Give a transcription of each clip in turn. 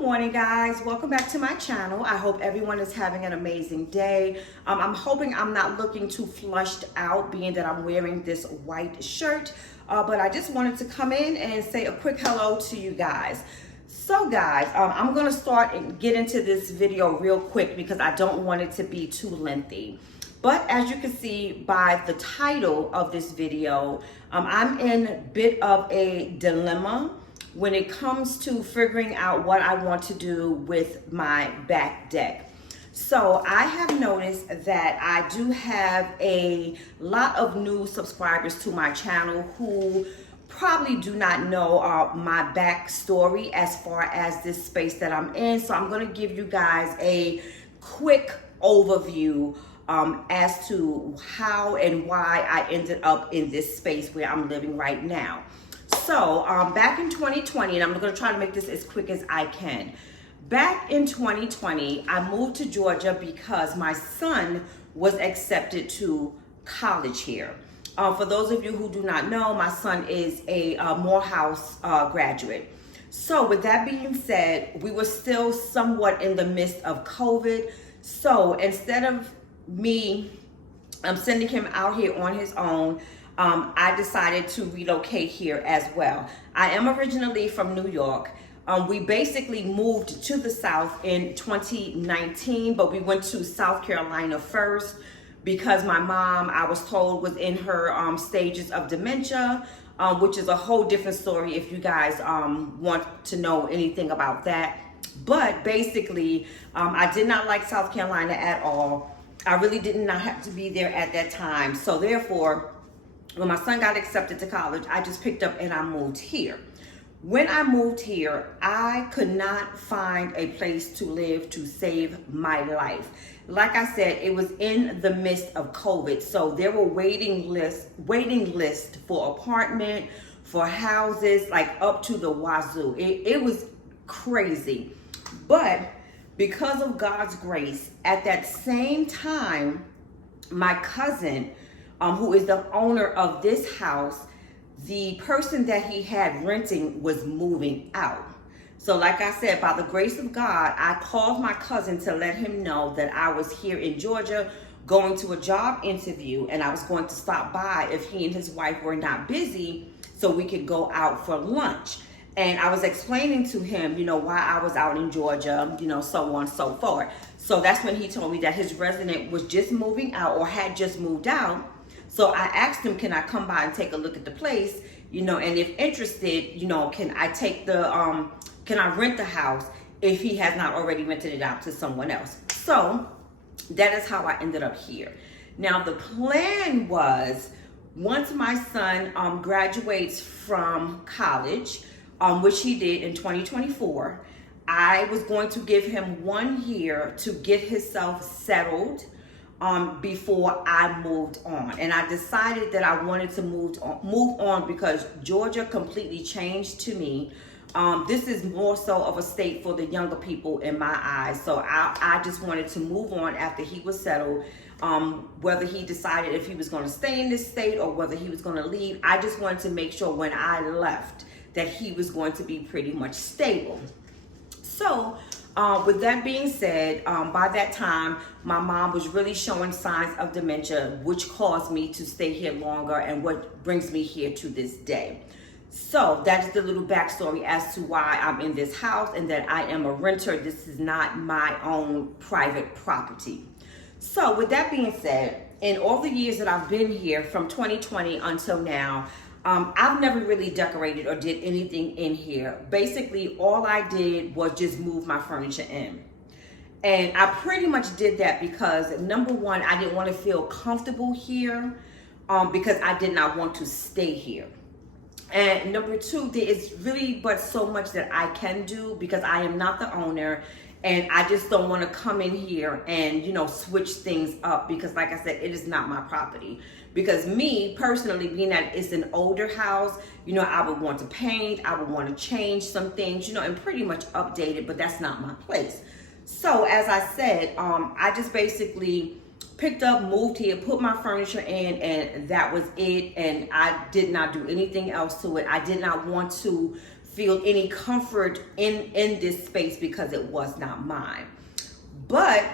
Good morning, guys. Welcome back to my channel. I hope everyone is having an amazing day. I'm hoping I'm not looking too flushed out, being that I'm wearing this white shirt, but I just wanted to come in and say a quick hello to you guys. So guys, I'm gonna start and get into this video real quick because I don't want it to be too lengthy. But as you can see by the title of this video, I'm in a bit of a dilemma when it comes to figuring out what I want to do with my back deck. So I have noticed that I do have a lot of new subscribers to my channel who probably do not know my backstory as far as this space that I'm in. So I'm going to give you guys a quick overview as to how and why I ended up in this space where I'm living right now. So back in 2020, and I'm going to try to make this as quick as I can. Back in 2020, I moved to Georgia because my son was accepted to college here. For those of you who do not know, my son is a Morehouse graduate. So with that being said, we were still somewhat in the midst of COVID. So instead of me sending him out here on his own, I decided to relocate here as well. I am originally from New York. We basically moved to the South in 2019, but we went to South Carolina first because my mom, I was told, was in her stages of dementia, which is a whole different story if you guys want to know anything about that. But basically, I did not like South Carolina at all. I really did not have to be there at that time. So therefore, when my son got accepted to college, I just picked up and I moved here. When I moved here, I could not find a place to live to save my life. Like I said, it was in the midst of COVID. So there were waiting list for apartment, for houses, like up to the wazoo. It was crazy. But because of God's grace, at that same time, my cousin, who is the owner of this house, the person that he had renting was moving out. So like I said, by the grace of God, I called my cousin to let him know that I was here in Georgia going to a job interview and I was going to stop by if he and his wife were not busy so we could go out for lunch. And I was explaining to him, why I was out in Georgia, so on and so forth. So that's when he told me that his resident was just moving out or had just moved out. So I asked him, can I come by and take a look at the place, and if interested, can I take can I rent the house if he has not already rented it out to someone else? So that is how I ended up here. Now the plan was, once my son graduates from college, which he did in 2024, I was going to give him 1 year to get himself settled before I moved on. And I decided that I wanted to move on because Georgia completely changed to me. This is more so of a state for the younger people in my eyes. So I just wanted to move on after he was settled. Whether he decided if he was going to stay in this state or whether he was going to leave, I just wanted to make sure when I left that he was going to be pretty much stable. So with that being said, by that time, my mom was really showing signs of dementia, which caused me to stay here longer and what brings me here to this day. So that is the little backstory as to why I'm in this house and that I am a renter. This is not my own private property. So with that being said, in all the years that I've been here from 2020 until now, I've never really decorated or did anything in here. Basically, all I did was just move my furniture in. And I pretty much did that because, number one, I didn't want to feel comfortable here because I did not want to stay here. And number two, there is really but so much that I can do because I am not the owner. And I just don't want to come in here and, switch things up because, like I said, it is not my property. Because me, personally, being that it's an older house, I would want to paint, I would want to change some things, and pretty much update it, but that's not my place. So, as I said, I just basically picked up, moved here, put my furniture in, and that was it. And I did not do anything else to it. I did not want to feel any comfort in this space because it was not mine. But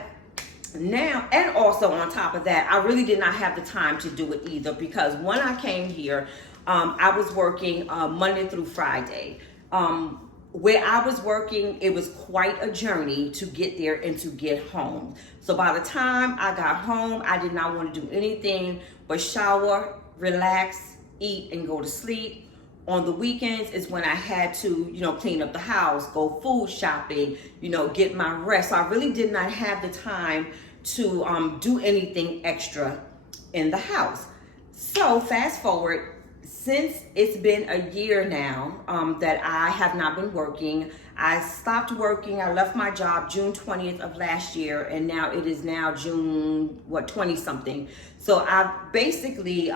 now, and also on top of that, I really did not have the time to do it either, because when I came here, I was working Monday through Friday. Where I was working, it was quite a journey to get there and to get home. So by the time I got home, I did not want to do anything but shower, relax, eat, and go to sleep. On the weekends is when I had to, clean up the house, go food shopping, get my rest. So I really did not have the time to do anything extra in the house. So fast forward, since it's been a year now that I have not been working, I stopped working. I left my job June 20th of last year, and now it is now June 20 something. So I've basically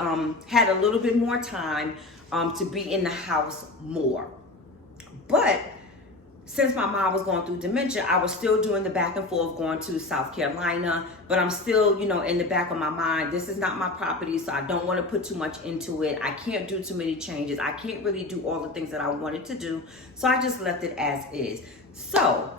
had a little bit more time to be in the house more. But since my mom was going through dementia, I was still doing the back and forth going to South Carolina, but I'm still, in the back of my mind, this is not my property, so I don't want to put too much into it. I can't do too many changes. I can't really do all the things that I wanted to do, so I just left it as is. So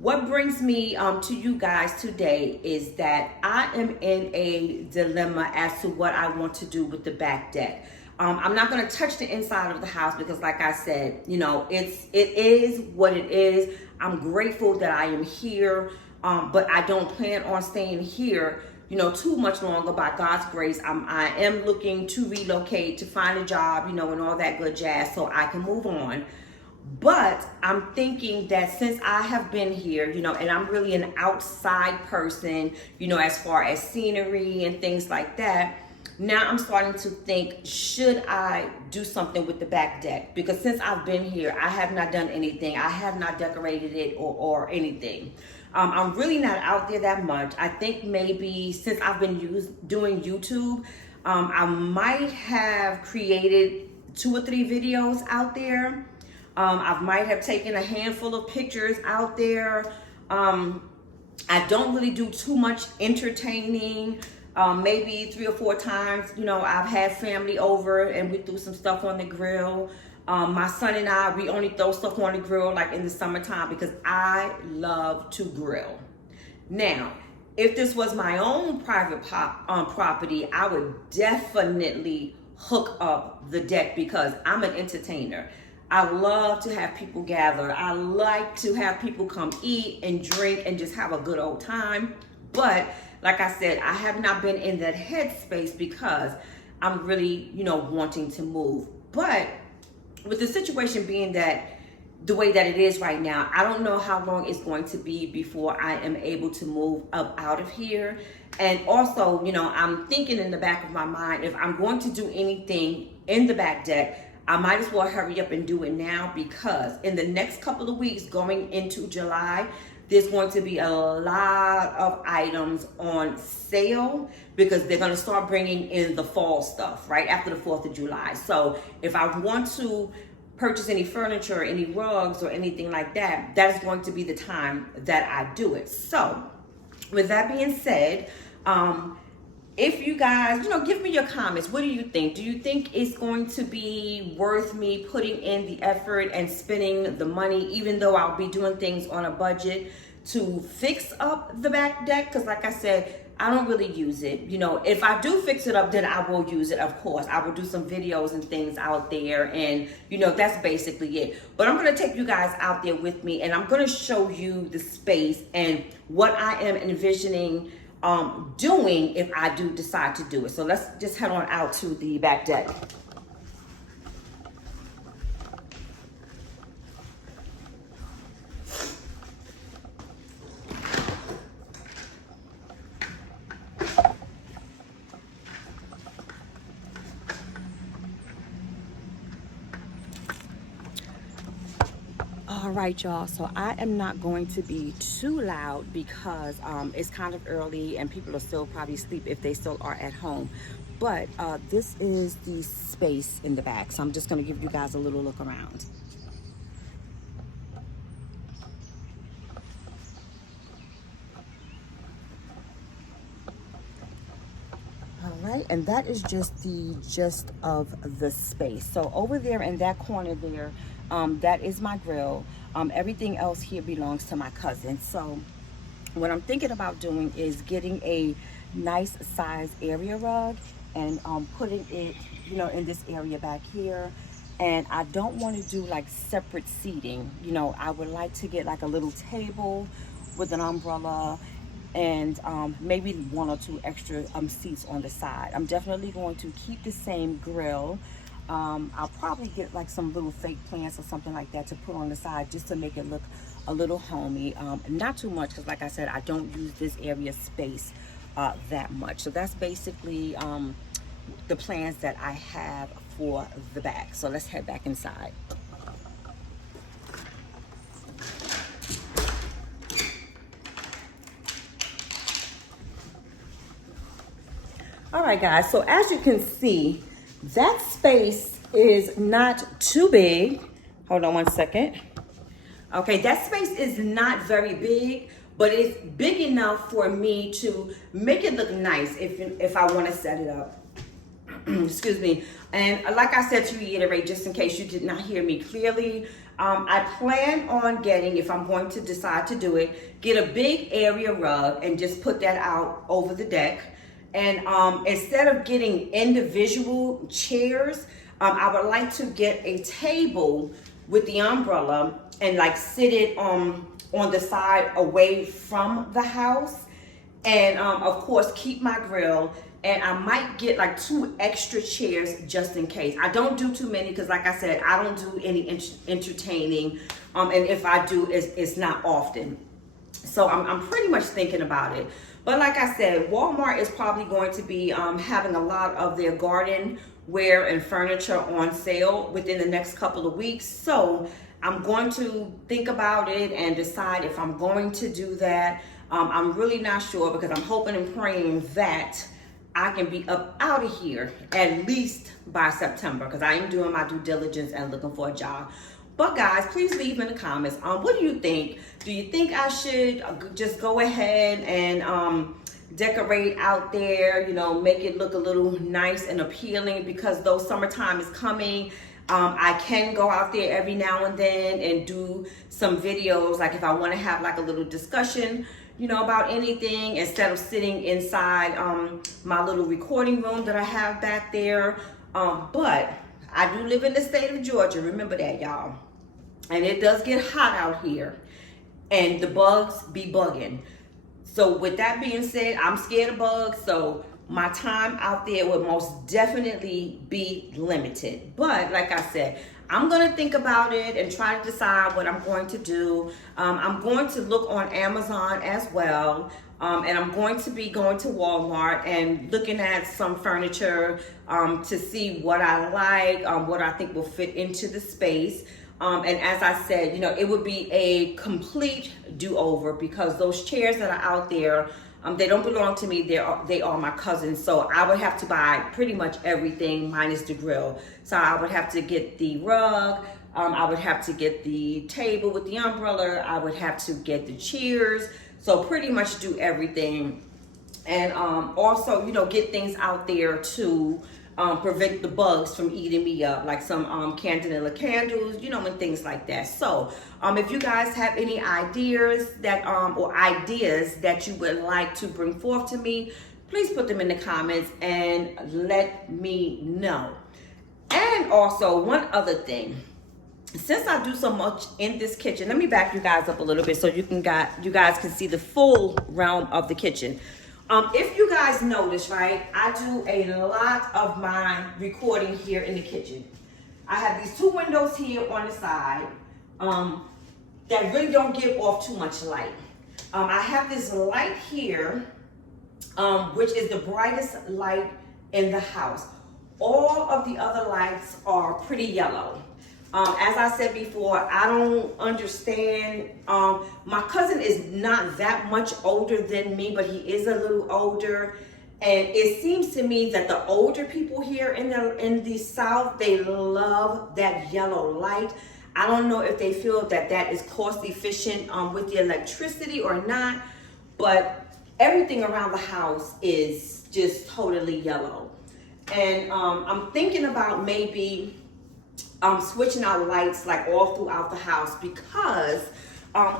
what brings me to you guys today is that I am in a dilemma as to what I want to do with the back deck. I'm not going to touch the inside of the house because, like I said, it is what it is. I'm grateful that I am here, but I don't plan on staying here, too much longer. By God's grace, I am looking to relocate, to find a job, and all that good jazz, so I can move on. But I'm thinking that since I have been here, and I'm really an outside person, as far as scenery and things like that. Now I'm starting to think, should I do something with the back deck? Because since I've been here, I have not done anything. I have not decorated it or anything. I'm really not out there that much. I think maybe since I've been doing YouTube, I might have created 2 or 3 videos out there. I might have taken a handful of pictures out there. I don't really do too much entertaining. Maybe 3 or 4 times, I've had family over and we threw some stuff on the grill. My son and I, we only throw stuff on the grill like in the summertime because I love to grill. Now, if this was my own private property, I would definitely hook up the deck because I'm an entertainer. I love to have people gather. I like to have people come eat and drink and just have a good old time. But like I said, I have not been in that headspace because I'm really, wanting to move. But with the situation being that the way that it is right now, I don't know how long it's going to be before I am able to move up out of here. And also, I'm thinking in the back of my mind, if I'm going to do anything in the back deck, I might as well hurry up and do it now, because in the next couple of weeks going into July, there's going to be a lot of items on sale because they're going to start bringing in the fall stuff right after the 4th of July. So if I want to purchase any furniture, any rugs or anything like that, that is going to be the time that I do it. So with that being said, if you guys, give me your comments. What do you think? Do you think it's going to be worth me putting in the effort and spending the money, even though I'll be doing things on a budget, to fix up the back deck? Because like I said, I don't really use it. If I do fix it up, then I will use it, of course. I will do some videos and things out there, and that's basically it. But I'm going to take you guys out there with me, and I'm going to show you the space and what I am envisioning doing if I do decide to do it. So let's just head on out to the back deck. All right, y'all, so I am not going to be too loud because it's kind of early and people are still probably asleep if they still are at home. But this is the space in the back, so I'm just going to give you guys a little look around. All right, and that is just the gist of the space. So over there in that corner there, That is my grill. Everything else here belongs to my cousin. So what I'm thinking about doing is getting a nice size area rug and putting it, you know, in this area back here. And I don't want to do like separate seating. You know, I would like to get like a little table with an umbrella and maybe one or two extra seats on the side. I'm definitely going to keep the same grill. I'll probably get like some little fake plants or something like that to put on the side just to make it look a little homey. Not too much because like I said, I don't use this area space that much. So that's basically the plans that I have for the back. So let's head back inside. All right, guys, so as you can see, that space is not too big. Hold on one second. Okay, that space is not very big, but it's big enough for me to make it look nice if I want to set it up. Excuse me. And like I said, to reiterate, just in case you did not hear me clearly, I plan on getting, if I'm going to decide to do it, get a big area rug and just put that out over the deck. And instead of getting individual chairs, I would like to get a table with the umbrella and like sit it on the side away from the house. And of course, keep my grill. And I might get like 2 extra chairs just in case. I don't do too many because like I said, I don't do any entertaining. And if I do, it's not often. So I'm pretty much thinking about it. But like I said, Walmart is probably going to be having a lot of their garden ware and furniture on sale within the next couple of weeks. So I'm going to think about it and decide if I'm going to do that. I'm really not sure because I'm hoping and praying that I can be up out of here at least by September because I am doing my due diligence and looking for a job. But guys, please leave in the comments. What do you think? Do you think I should just go ahead and decorate out there, you know, make it look a little nice and appealing? Because though summertime is coming, I can go out there every now and then and do some videos. Like if I want to have like a little discussion, you know, about anything instead of sitting inside my little recording room that I have back there. But I do live in the state of Georgia. Remember that, y'all. And it does get hot out here. And the bugs be bugging. So with that being said, I'm scared of bugs. So my time out there would most definitely be limited. But like I said, I'm going to think about it and try to decide what I'm going to do. I'm going to look on Amazon as well. And I'm going to be going to Walmart and looking at some furniture to see what I like, what I think will fit into the space. And as I said, you know, it would be a complete do-over because those chairs that are out there, they don't belong to me. They are my cousins. So I would have to buy pretty much everything minus the grill. So I would have to get the rug. I would have to get the table with the umbrella. I would have to get the chairs. So pretty much do everything. And also, you know, get things out there to prevent the bugs from eating me up, like some candela candles, you know, and things like that. So if you guys have any ideas that or ideas that you would like to bring forth to me, please put them in the comments and let me know. And also one other thing, since I do so much in this kitchen, let me back you guys up a little bit so you guys can see the full realm of the kitchen. If you guys notice, right, I do a lot of my recording here in the kitchen. I have these 2 windows here on the side that really don't give off too much light. I have this light here, which is the brightest light in the house. All of the other lights are pretty yellow. As I said before, I don't understand. My cousin is not that much older than me, but he is a little older. And it seems to me that the older people here in the South, they love that yellow light. I don't know if they feel that that is cost efficient with the electricity or not, but everything around the house is just totally yellow. And I'm thinking about maybe switching out lights like all throughout the house because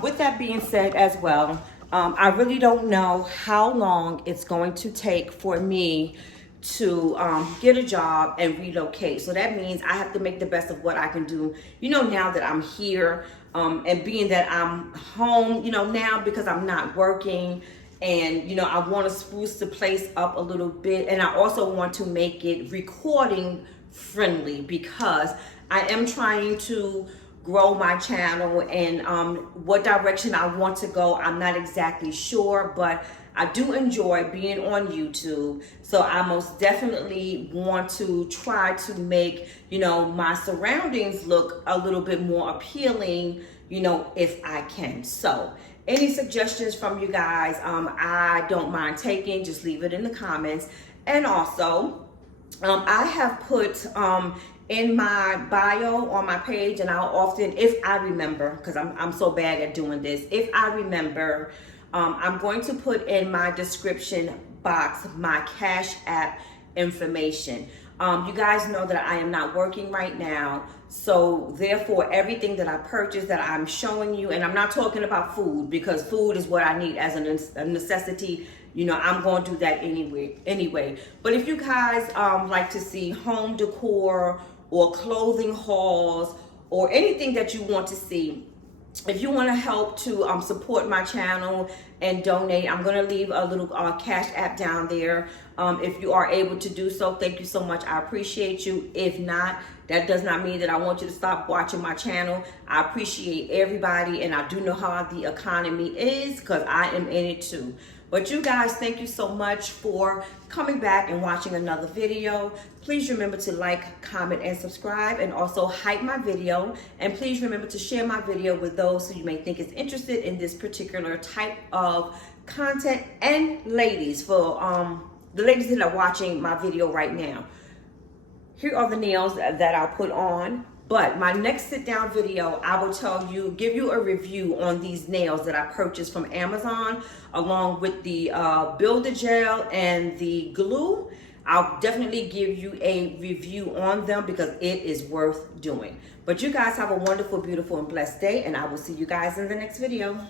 with that being said as well, I really don't know how long it's going to take for me to get a job and relocate. So that means I have to make the best of what I can do, you know, now that I'm here, and being that I'm home, you know, now because I'm not working, and you know, I want to spruce the place up a little bit, and I also want to make it recording friendly because I am trying to grow my channel, and what direction I want to go, I'm not exactly sure, but I do enjoy being on YouTube. So I most definitely want to try to make, you know, my surroundings look a little bit more appealing, you know, if I can. So any suggestions from you guys, I don't mind taking, just leave it in the comments. And also, I have put in my bio on my page, and I'll often, if I remember, because I'm so bad at doing this, if I remember, I'm going to put in my description box my Cash App information. You guys know that I am not working right now, so therefore everything that I purchase that I'm showing you, and I'm not talking about food because food is what I need as a necessity. You know, I'm going to do that anyway. But if you guys like to see home decor or clothing hauls or anything that you want to see, if you want to help to support my channel and donate, I'm going to leave a little Cash App down there. If you are able to do so, thank you so much. I appreciate you. If not, that does not mean that I want you to stop watching my channel. I appreciate everybody, and I do know how the economy is because I am in it too. But you guys, thank you so much for coming back and watching another video. Please remember to like, comment, and subscribe, and also hype my video. And please remember to share my video with those who you may think is interested in this particular type of content. And ladies, for the ladies that are watching my video right now, here are the nails that I'll put on. But my next sit down video, I will give you a review on these nails that I purchased from Amazon, along with the builder gel and the glue. I'll definitely give you a review on them because it is worth doing. But you guys have a wonderful, beautiful, and blessed day, and I will see you guys in the next video.